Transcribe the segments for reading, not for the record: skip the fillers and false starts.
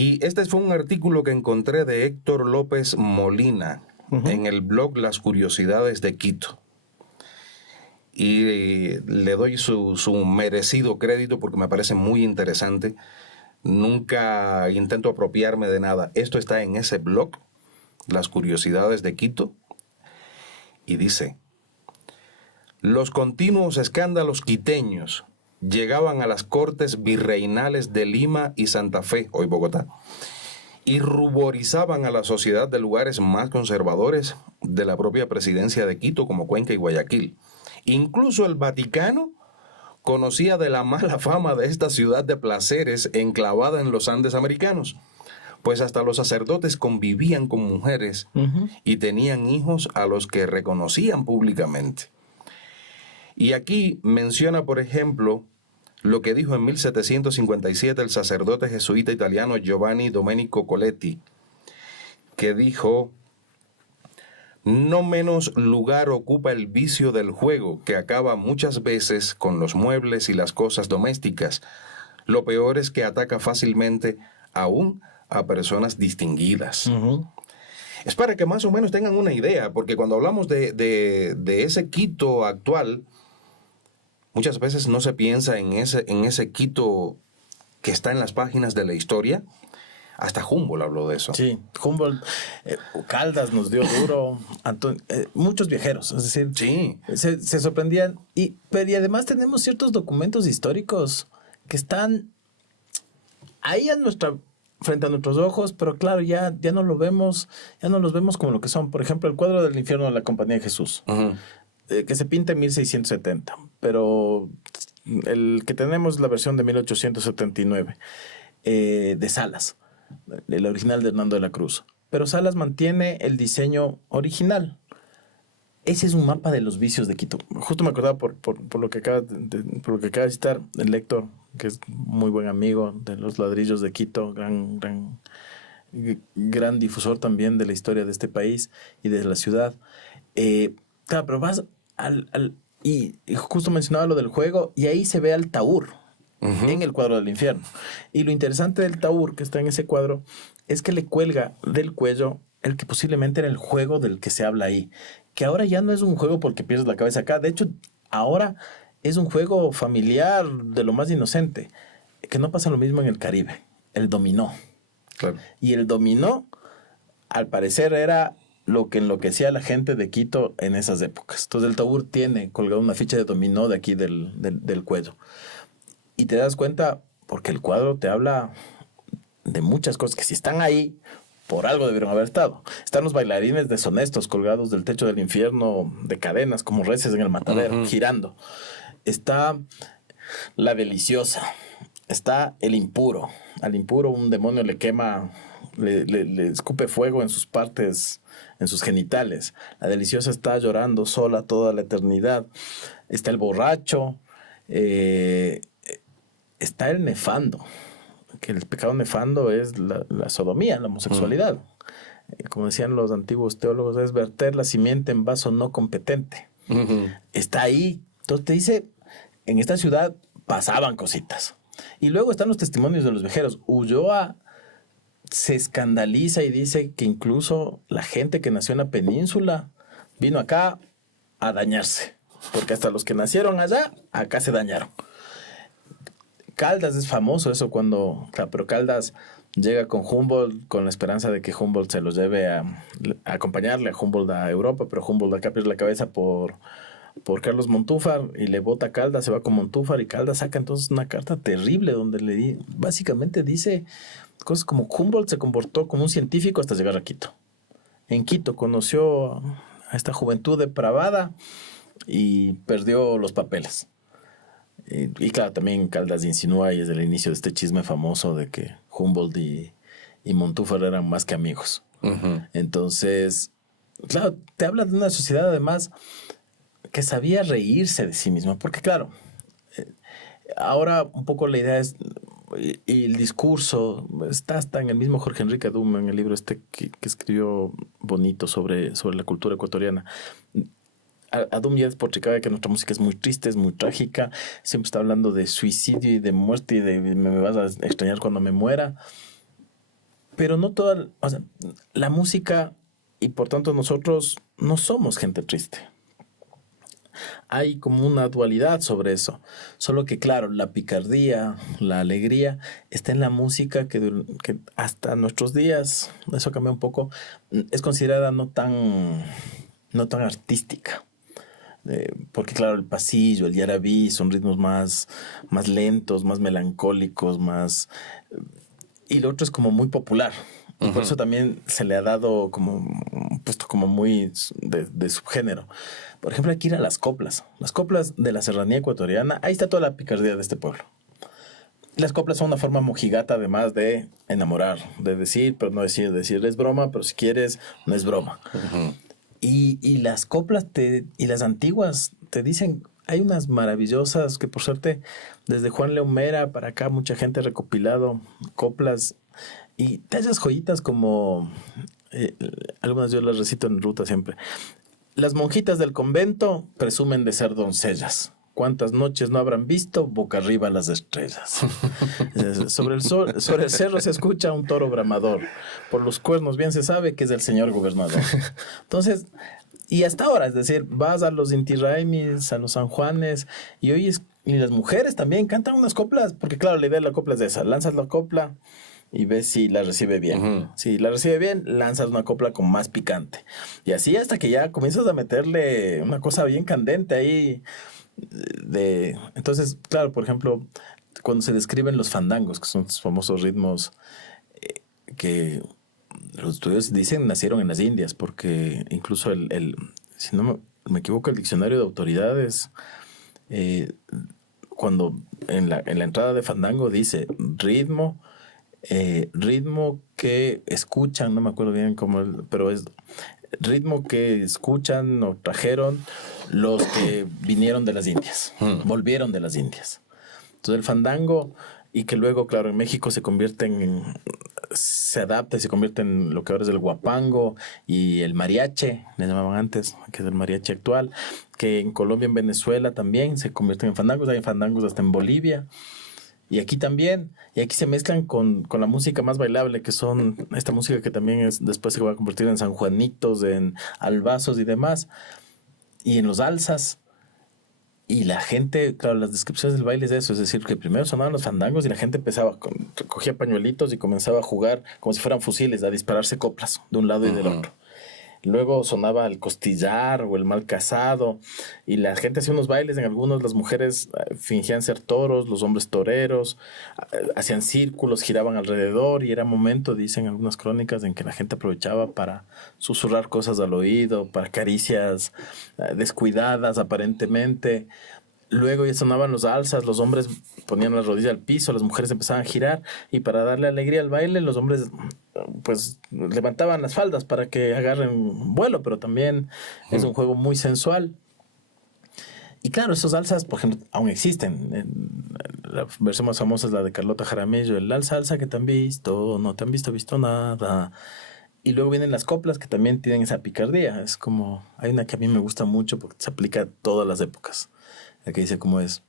Y este fue un artículo que encontré de Héctor López Molina en el blog Las Curiosidades de Quito. Y le doy su merecido crédito porque me parece muy interesante. Nunca intento apropiarme de nada. Esto está en ese blog, Las Curiosidades de Quito, y dice: los continuos escándalos quiteños llegaban a las cortes virreinales de Lima y Santa Fe, hoy Bogotá, y ruborizaban a la sociedad de lugares más conservadores de la propia presidencia de Quito, como Cuenca y Guayaquil. Incluso el Vaticano conocía de la mala fama de esta ciudad de placeres enclavada en los Andes americanos, pues hasta los sacerdotes convivían con mujeres y tenían hijos a los que reconocían públicamente. Y aquí menciona, por ejemplo, lo que dijo en 1757 el sacerdote jesuita italiano Giovanni Domenico Coletti, que dijo: no menos lugar ocupa el vicio del juego, que acaba muchas veces con los muebles y las cosas domésticas. Lo peor es que ataca fácilmente aún a personas distinguidas. Es para que más o menos tengan una idea, porque cuando hablamos de ese Quito actual, muchas veces no se piensa en ese Quito que está en las páginas de la historia. Hasta Humboldt habló de eso. Sí, Humboldt, Caldas nos dio duro, muchos viajeros, es decir, sí, se sorprendían. Y además tenemos ciertos documentos históricos que están ahí frente a nuestros ojos, pero claro, ya no los vemos como lo que son. Por ejemplo, el cuadro del infierno de la Compañía de Jesús, que se pinta en 1670, pero el que tenemos es la versión de 1879, de Salas, el original de Hernando de la Cruz. Pero Salas mantiene el diseño original. Ese es un mapa de los vicios de Quito. Justo me acordaba por lo que acaba de citar el Héctor, que es muy buen amigo de los ladrillos de Quito, gran difusor también de la historia de este país y de la ciudad. Claro, pero vas y justo mencionaba lo del juego, y ahí se ve al Taur en el cuadro del infierno. Y lo interesante del Taur que está en ese cuadro es que le cuelga del cuello el que posiblemente era el juego del que se habla ahí, que ahora ya no es un juego porque pierdes la cabeza acá. De hecho, ahora es un juego familiar de lo más inocente, que no pasa lo mismo en el Caribe, el dominó. Claro. Y el dominó, al parecer, era lo que enloquecía a la gente de Quito en esas épocas. Entonces el Taur tiene colgado una ficha de dominó de aquí del cuello. Y te das cuenta, porque el cuadro te habla de muchas cosas que si están ahí, por algo debieron haber estado. Están los bailarines deshonestos colgados del techo del infierno de cadenas, como reces en el matadero, girando. Está la deliciosa. Está el impuro. Al impuro un demonio le quema, le escupe fuego en sus partes, en sus genitales. La deliciosa está llorando sola toda la eternidad. Está el borracho. Está el nefando, que el pecado nefando es la sodomía, la homosexualidad. Como decían los antiguos teólogos, es verter la simiente en vaso no competente. Está ahí. Entonces te dice, en esta ciudad pasaban cositas. Y luego están los testimonios de los viajeros. Ulloa se escandaliza y dice que incluso la gente que nació en la península vino acá a dañarse, porque hasta los que nacieron allá, acá se dañaron. Caldas es famoso eso pero Caldas llega con Humboldt con la esperanza de que Humboldt se los lleve a acompañarle a Humboldt a Europa, pero Humboldt acá pierde la cabeza por Carlos Montúfar y le bota a Caldas, se va con Montúfar y Caldas saca entonces una carta terrible donde básicamente dice cosas como Humboldt se comportó como un científico hasta llegar a Quito. En Quito conoció a esta juventud depravada y perdió los papeles. Y claro, también Caldas insinúa, y es el inicio de este chisme famoso de que Humboldt y Montúfar eran más que amigos. Entonces, claro, te habla de una sociedad además que sabía reírse de sí misma, porque claro, ahora un poco la idea es, y el discurso está hasta en el mismo Jorge Enrique Adum, en el libro que escribió bonito sobre la cultura ecuatoriana. Adum ya despotricaba de que nuestra música es muy triste, es muy trágica, siempre está hablando de suicidio y de muerte y de me vas a extrañar cuando me muera. pero no toda, o sea, la música, y por tanto nosotros no somos gente triste. Hay como una dualidad sobre eso. Solo que, claro, la picardía, la alegría, está en la música que hasta nuestros días, eso cambia un poco, es considerada no tan artística. Porque, claro, el pasillo, el yarabí son ritmos más lentos, más melancólicos, más... Y lo otro es como muy popular. Y por eso también se le ha dado como puesto como muy de subgénero. Por ejemplo, hay que ir a las coplas. Las coplas de la serranía ecuatoriana, ahí está toda la picardía de este pueblo. Las coplas son una forma mojigata además de enamorar, de decir, pero no decir es broma, pero si quieres, no es broma. Y las coplas y las antiguas te dicen, hay unas maravillosas que por suerte desde Juan León Mera para acá mucha gente ha recopilado coplas y te hallas joyitas como, algunas yo las recito en ruta siempre. Las monjitas del convento presumen de ser doncellas. ¿Cuántas noches no habrán visto boca arriba las estrellas? Sobre el cerro se escucha un toro bramador. Por los cuernos bien se sabe que es el señor gobernador. Entonces, y hasta ahora, es decir, vas a los Inti Raymis, a los San Juanes, y oyes, y las mujeres también cantan unas coplas, porque claro, la idea de la copla es esa, lanzas la copla y ves si la recibe bien. Si la recibe bien, lanzas una copla con más picante. Y así hasta que ya comienzas a meterle una cosa bien candente ahí. Entonces, claro, por ejemplo, cuando se describen los fandangos, que son los famosos ritmos que los estudios dicen nacieron en las Indias, porque incluso si no me equivoco, el diccionario de autoridades, cuando en la entrada de fandango dice ritmo que escuchan, no me acuerdo bien cómo, pero es ritmo que escuchan o trajeron los que vinieron de las Indias, volvieron de las Indias. Entonces el fandango, y que luego, claro, en México se adapta y se convierte en lo que ahora es el guapango y el mariache, le llamaban antes, que es el mariache actual, que en Colombia, en Venezuela también se convierten en fandangos, hay fandangos hasta en Bolivia. Y aquí también, y aquí se mezclan con la música más bailable, que son esta música que también después se va a convertir en sanjuanitos, en albazos y demás, y en los alzas. Y la gente, claro, las descripciones del baile es eso, es decir, que primero sonaban los fandangos y la gente cogía pañuelitos y comenzaba a jugar como si fueran fusiles, a dispararse coplas de un lado y del otro. Luego sonaba el costillar o el mal casado y la gente hacía unos bailes, en algunos las mujeres fingían ser toros, los hombres toreros, hacían círculos, giraban alrededor y era momento, dicen algunas crónicas, en que la gente aprovechaba para susurrar cosas al oído, para caricias descuidadas aparentemente. Luego ya sonaban los alzas, los hombres ponían la rodilla al piso, las mujeres empezaban a girar y para darle alegría al baile los hombres pues levantaban las faldas para que agarren vuelo, pero también es un juego muy sensual. Y claro, esos alzas, por ejemplo, aún existen. La versión más famosa es la de Carlota Jaramillo, el alza que te han visto, no te han visto nada. Y luego vienen las coplas que también tienen esa picardía. Es como, hay una que a mí me gusta mucho porque se aplica a todas las épocas. La que dice como es: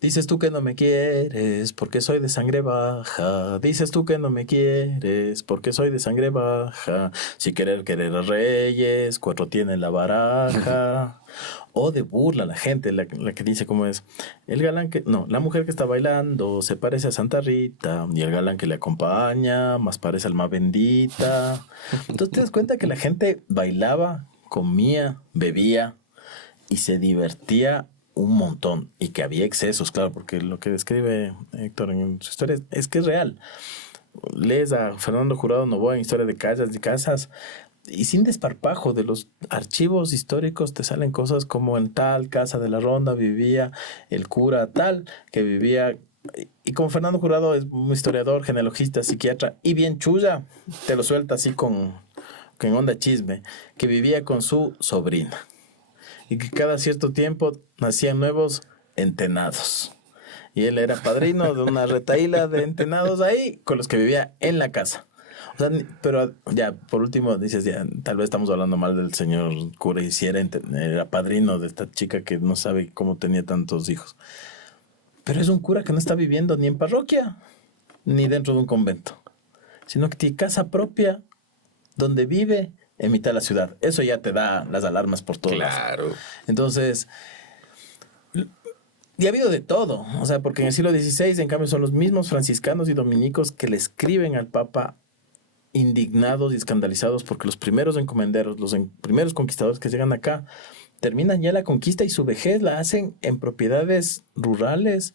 dices tú que no me quieres porque soy de sangre baja. Dices tú que no me quieres porque soy de sangre baja. Si querer a reyes, 4 tiene la baraja. O de burla la gente, la que dice como es: el galán la mujer que está bailando se parece a Santa Rita y el galán que le acompaña más parece alma bendita. Entonces te das cuenta que la gente bailaba, comía, bebía y se divertía un montón, y que había excesos, claro, porque lo que describe Héctor en su historia es que es real. Lees a Fernando Jurado Novoa en Historia de Calles y Casas, y sin desparpajo de los archivos históricos te salen cosas como: en tal casa de la Ronda vivía el cura tal, que vivía... Y como Fernando Jurado es un historiador, genealogista, psiquiatra, y bien chulla, te lo suelta así con onda chisme, que vivía con su sobrina. Y que cada cierto tiempo nacían nuevos entenados. Y él era padrino de una retahíla de entenados ahí, con los que vivía en la casa. O sea, pero ya, por último, dices, ya, tal vez estamos hablando mal del señor cura, y si era padrino de esta chica que no sabe cómo tenía tantos hijos. Pero es un cura que no está viviendo ni en parroquia, ni dentro de un convento. sino que tiene casa propia donde vive en mitad de la ciudad. Eso ya te da las alarmas por todos lados. Claro. Entonces, y ha habido de todo, o sea, porque en el siglo XVI, en cambio, son los mismos franciscanos y dominicos que le escriben al Papa indignados y escandalizados porque los primeros encomenderos, primeros conquistadores que llegan acá, terminan ya la conquista y su vejez la hacen en propiedades rurales,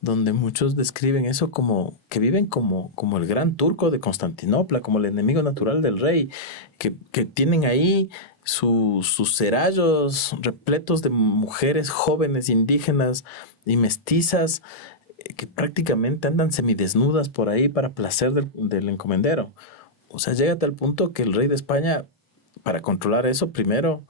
donde muchos describen eso como que viven como el gran turco de Constantinopla, como el enemigo natural del rey, que tienen ahí sus serallos repletos de mujeres jóvenes, indígenas y mestizas, que prácticamente andan semidesnudas por ahí para placer del encomendero. O sea, llega a tal punto que el rey de España, para controlar eso, primero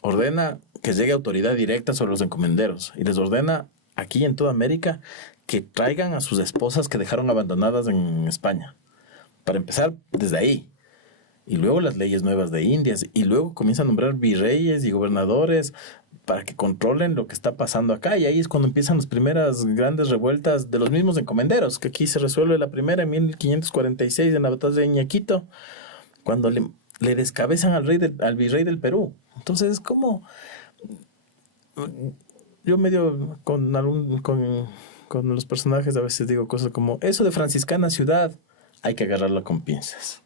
ordena que llegue autoridad directa sobre los encomenderos y les ordena aquí en toda América que traigan a sus esposas que dejaron abandonadas en España. Para empezar desde ahí. Y luego las leyes nuevas de Indias. Y luego comienza a nombrar virreyes y gobernadores para que controlen lo que está pasando acá. Y ahí es cuando empiezan las primeras grandes revueltas de los mismos encomenderos, que aquí se resuelve la primera en 1546 en la batalla de Iñaquito, cuando le descabezan al virrey del Perú. Entonces, ¿cómo? Yo medio con los personajes a veces digo cosas como, eso de franciscana ciudad hay que agarrarlo con pinzas.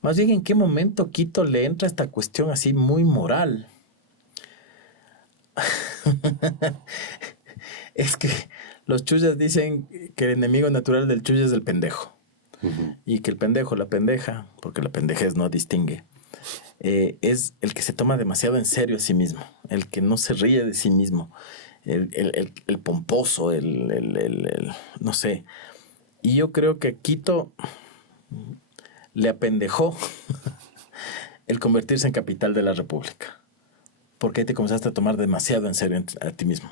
Más bien, ¿en qué momento Quito le entra esta cuestión así muy moral? Es que los chuyas dicen que el enemigo natural del chuya es el pendejo. Uh-huh. Y que el pendejo, la pendeja, porque la pendejez no distingue, es el que se toma demasiado en serio a sí mismo, el que no se ríe de sí mismo, el pomposo, no sé. Y yo creo que Quito le apendejó el convertirse en capital de la República, porque ahí te comenzaste a tomar demasiado en serio a ti mismo.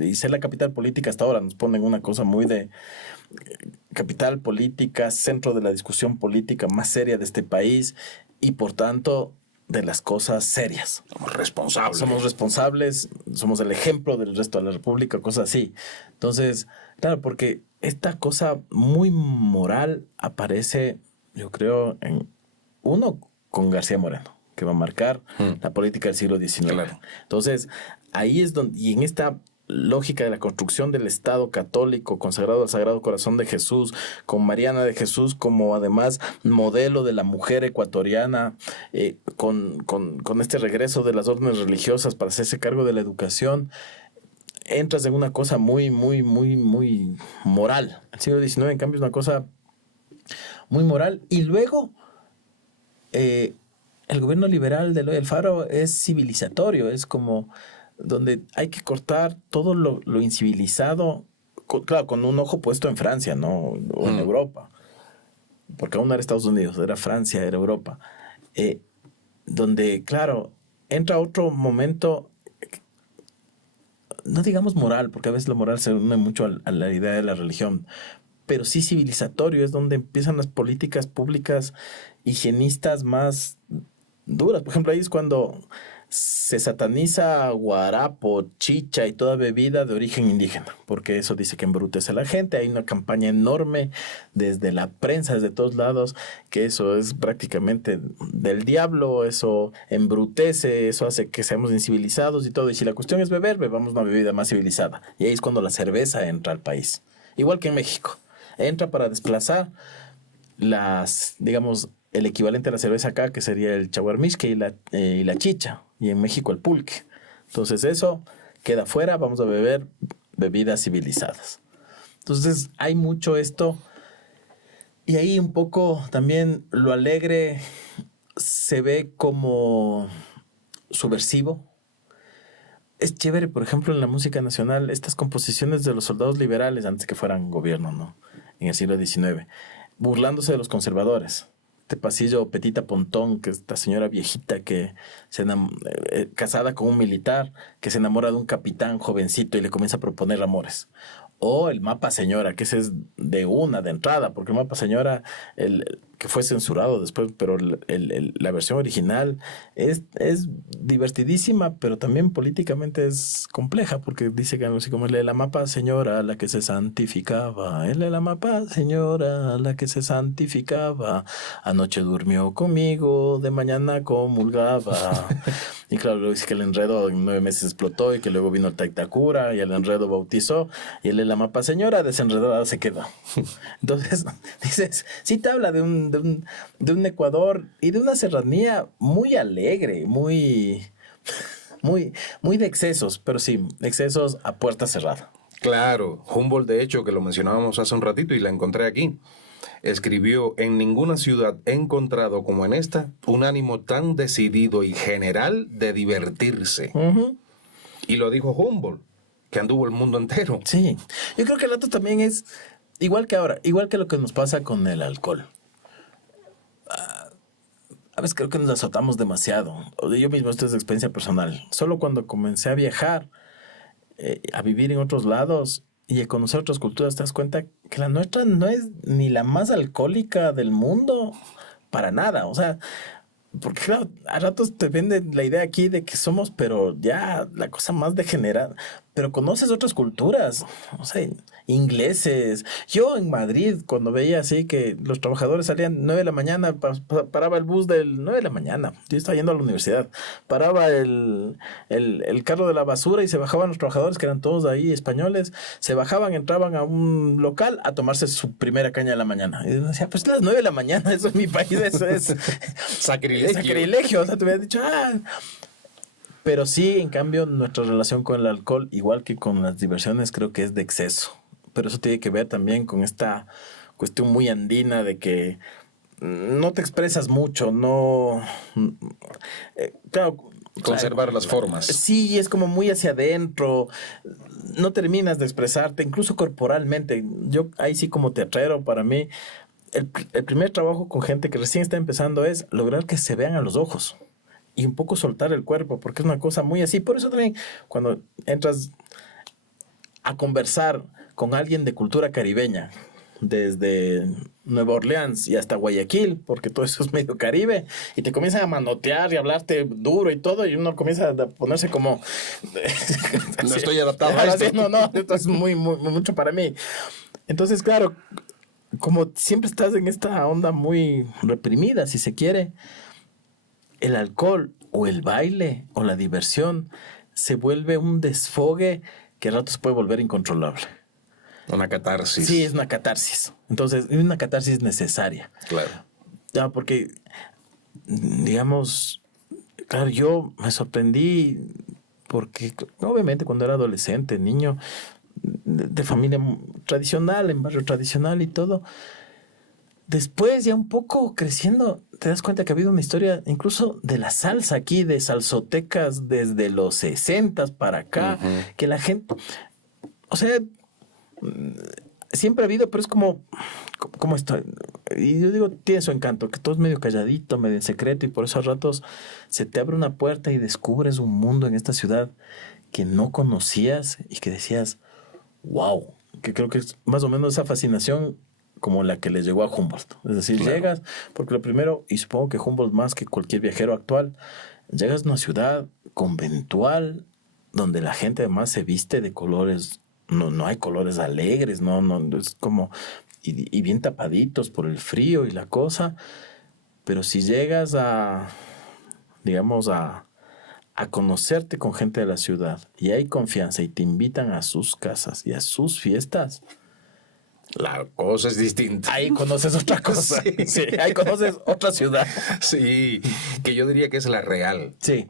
Y ser la capital política hasta ahora nos ponen una cosa muy de capital política, centro de la discusión política más seria de este país y por tanto de las cosas serias. Somos responsables, somos el ejemplo del resto de la República, cosas así. Entonces, claro, porque esta cosa muy moral aparece, yo creo, con García Moreno, que va a marcar la política del siglo XIX. Claro. Entonces, ahí es donde, y en esta lógica de la construcción del Estado católico consagrado al Sagrado Corazón de Jesús, con Mariana de Jesús como además modelo de la mujer ecuatoriana, con este regreso de las órdenes religiosas para hacerse cargo de la educación, entras en una cosa muy, muy, muy, muy moral. El siglo XIX, en cambio, es una cosa muy moral. Y luego, el gobierno liberal de Eloy Alfaro es civilizatorio, es como donde hay que cortar todo lo incivilizado, claro, con un ojo puesto en Francia, ¿no? O en Europa, porque aún no era Estados Unidos, era Francia, era Europa, donde, claro, entra otro momento, no digamos moral, porque a veces la moral se une mucho a la idea de la religión, pero sí civilizatorio, es donde empiezan las políticas públicas higienistas más duras. Por ejemplo, ahí es cuando se sataniza guarapo, chicha y toda bebida de origen indígena, porque eso dice que embrutece a la gente. Hay una campaña enorme desde la prensa, desde todos lados, que eso es prácticamente del diablo, eso embrutece, eso hace que seamos incivilizados y todo. Y si la cuestión es beber, bebamos una bebida más civilizada. Y ahí es cuando la cerveza entra al país. Igual que en México. Entra para desplazar digamos, el equivalente a la cerveza acá, que sería el chaguarmisque y la chicha, y en México el pulque. Entonces eso queda fuera, vamos a beber bebidas civilizadas. Entonces hay mucho esto, y ahí un poco también lo alegre se ve como subversivo. Es chévere, por ejemplo, en la música nacional, estas composiciones de los soldados liberales antes que fueran gobierno, ¿no? En el siglo XIX, burlándose de los conservadores. Este pasillo Petita Pontón, que es esta señora viejita que casada con un militar, que se enamora de un capitán jovencito y le comienza a proponer amores. O el Mapa Señora, que ese es de entrada, porque el Mapa Señora, que fue censurado después, pero la versión original es divertidísima, pero también políticamente es compleja, porque dice que algo así como el de la mapa señora, la que se santificaba, el de la mapa señora, la que se santificaba, anoche durmió conmigo, de mañana comulgaba. Y claro, luego dice que el enredo en 9 meses explotó y que luego vino el Taitakura y el enredo bautizó y el de la mapa señora desenredada se quedó. Entonces, dices, sí te habla de un Ecuador y de una serranía muy alegre, muy de excesos, pero sí, excesos a puerta cerrada. Claro, Humboldt, de hecho, que lo mencionábamos hace un ratito y la encontré aquí, escribió: en ninguna ciudad he encontrado como en esta un ánimo tan decidido y general de divertirse. Uh-huh. Y lo dijo Humboldt, que anduvo el mundo entero. Sí, yo creo que el dato también es igual que ahora, igual que lo que nos pasa con el alcohol. A veces creo que nos azotamos demasiado. Yo mismo, esto es de experiencia personal. Solo cuando comencé a viajar, a vivir en otros lados y a conocer otras culturas, te das cuenta que la nuestra no es ni la más alcohólica del mundo, para nada. O sea, porque claro, a ratos te venden la idea aquí de que somos, pero ya la cosa más degenerada. Pero conoces otras culturas, o sea, ingleses. Yo en Madrid, cuando veía así que los trabajadores salían 9 de la mañana, paraba el bus del 9 de la mañana. Yo estaba yendo a la universidad. Paraba el carro de la basura y se bajaban los trabajadores, que eran todos ahí españoles. Se bajaban, entraban a un local a tomarse su primera caña de la mañana. Y decía, pues las 9 de la mañana, eso es mi país, eso es sacrilegio. O sea, te hubiera dicho, Pero sí, en cambio, nuestra relación con el alcohol, igual que con las diversiones, creo que es de exceso. Pero eso tiene que ver también con esta cuestión muy andina de que no te expresas mucho, no... claro, conservar las formas. Sí, es como muy hacia adentro, no terminas de expresarte, incluso corporalmente. Yo ahí sí, como teatrero, para mí, el primer trabajo con gente que recién está empezando es lograr que se vean a los ojos. Y un poco soltar el cuerpo, porque es una cosa muy así. Por eso también, cuando entras a conversar con alguien de cultura caribeña, desde Nueva Orleans y hasta Guayaquil, porque todo eso es medio caribe, y te comienzan a manotear y hablarte duro y todo, y uno comienza a ponerse como... no estoy adaptado a esto. No, esto es mucho para mí. Entonces, claro, como siempre estás en esta onda muy reprimida, si se quiere, el alcohol o el baile o la diversión se vuelve un desfogue que a ratos puede volver incontrolable. Una catarsis. Sí, es una catarsis. Entonces, es una catarsis necesaria. Claro. Ya, porque, digamos, claro, yo me sorprendí porque, obviamente, cuando era adolescente, niño, de familia tradicional, en barrio tradicional y todo, después, ya un poco creciendo, te das cuenta que ha habido una historia incluso de la salsa aquí, de salsotecas desde los 60 para acá, uh-huh. Que la gente, o sea, siempre ha habido, pero es como esto. Y yo digo, tiene su encanto, que todo es medio calladito, medio en secreto, y por eso a ratos se te abre una puerta y descubres un mundo en esta ciudad que no conocías y que decías, wow, que creo que es más o menos esa fascinación como la que le llegó a Humboldt. Es decir, claro. Llegas, porque lo primero, y supongo que Humboldt más que cualquier viajero actual, llegas a una ciudad conventual donde la gente además se viste de colores, no hay colores alegres, no es como, y bien tapaditos por el frío y la cosa, pero si llegas a, digamos, a conocerte con gente de la ciudad y hay confianza y te invitan a sus casas y a sus fiestas, la cosa es distinta. Ahí conoces otra cosa. Sí, ahí conoces otra ciudad. Sí, que yo diría que es la real. Sí.